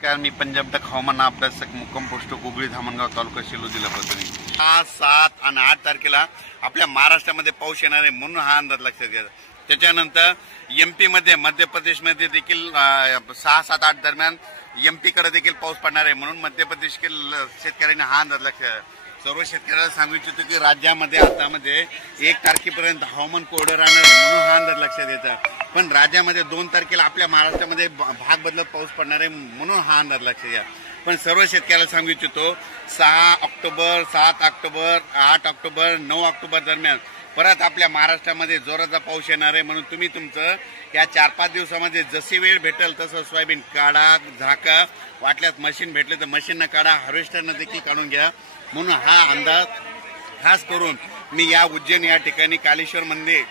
नमस्कार, मी पंजाब तक हवामान अभ्यासक मुक्काम पोस्ट गुगळी धामणगाव तालुका सेलू जिल्हा परभणी. 6, 7 आणि 8 तारखेला आपल्या महाराष्ट्रामध्ये पाऊस येणार आहे म्हणून हा अंदाज लक्षात घ्यायचा. त्याच्यानंतर एमपी मध्ये, मध्य प्रदेशमध्ये देखील 6, 7, 8 दरम्यान एमपी कडे देखील पाऊस पडणार आहे म्हणून मध्य प्रदेशतील शेतकऱ्यांनी हा अंदाज लक्षात. सर्व शेतकऱ्याला सांगू इच्छितो की राज्यामध्ये आतामध्ये 1 तारखेपर्यंत हवामान कोरडं राहणार आहे म्हणून हा अंदाज लक्षात घ्यायचा. पण राज्यामध्ये 2 तारखेला आपल्या महाराष्ट्रामध्ये भाग बदलत पाऊस पडणार आहे म्हणून हा अंदाज लक्षात घ्या. पण सर्व शेतकऱ्याला सांगू इच्छितो 6 ऑक्टोबर, 7 ऑक्टोबर, 8 ऑक्टोबर, 9 ऑक्टोबर दरम्यान परत आपल्या महाराष्ट्रामध्ये जोराचा पाऊस येणार आहे म्हणून तुम्ही तुमचं या 4-5 दिवसामध्ये जशी वेळ भेटेल तसं सोयाबीन काढा, झाका, वाटल्यास मशीन भेटले तर मशीननं काढा, हार्वेस्टरनं देखील काढून घ्या. म्हणून हा अंदाज खास करून मी या उज्जैन या ठिकाणी कालेश्वर मंदिर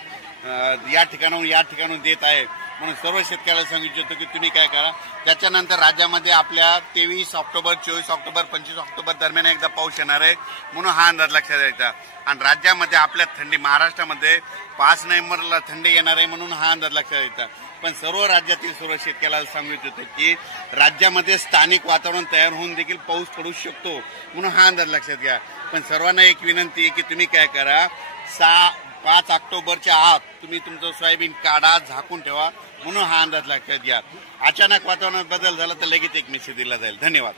या ठिकाणाहून देत आहे. म्हणून सर्व शेतकऱ्याला सांगू इच्छितो की तुम्ही काय करा. त्याच्यानंतर राज्यामध्ये आपल्या 23 ऑक्टोबर, 24 ऑक्टोबर, 25 ऑक्टोबर दरम्यान एकदा पाऊस येणार आहे म्हणून हा अंदाज लक्षात द्यायचा. आणि राज्यामध्ये आपल्या थंडी, महाराष्ट्रामध्ये 5 नोव्हेंबरला थंडी येणार आहे म्हणून हा अंदाज लक्षात द्यायचा. पण सर्व राज्यातील सर्व शेतकऱ्याला सांगू इच्छितो की राज्यामध्ये स्थानिक वातावरण तयार होऊन देखील पाऊस पडू शकतो म्हणून हा अंदाज लक्षात घ्या. पण सर्वांना एक विनंती आहे की तुम्ही काय करा, 5 ऑक्टोबरच्या आत तुम्ही तुमचं सोयाबीन काढा, झाकून ठेवा म्हणून हा अंदाज लक्षात घ्या. अचानक वातावरणात बदल झाला तर लगेच एक मेसेज दिला जाईल. धन्यवाद.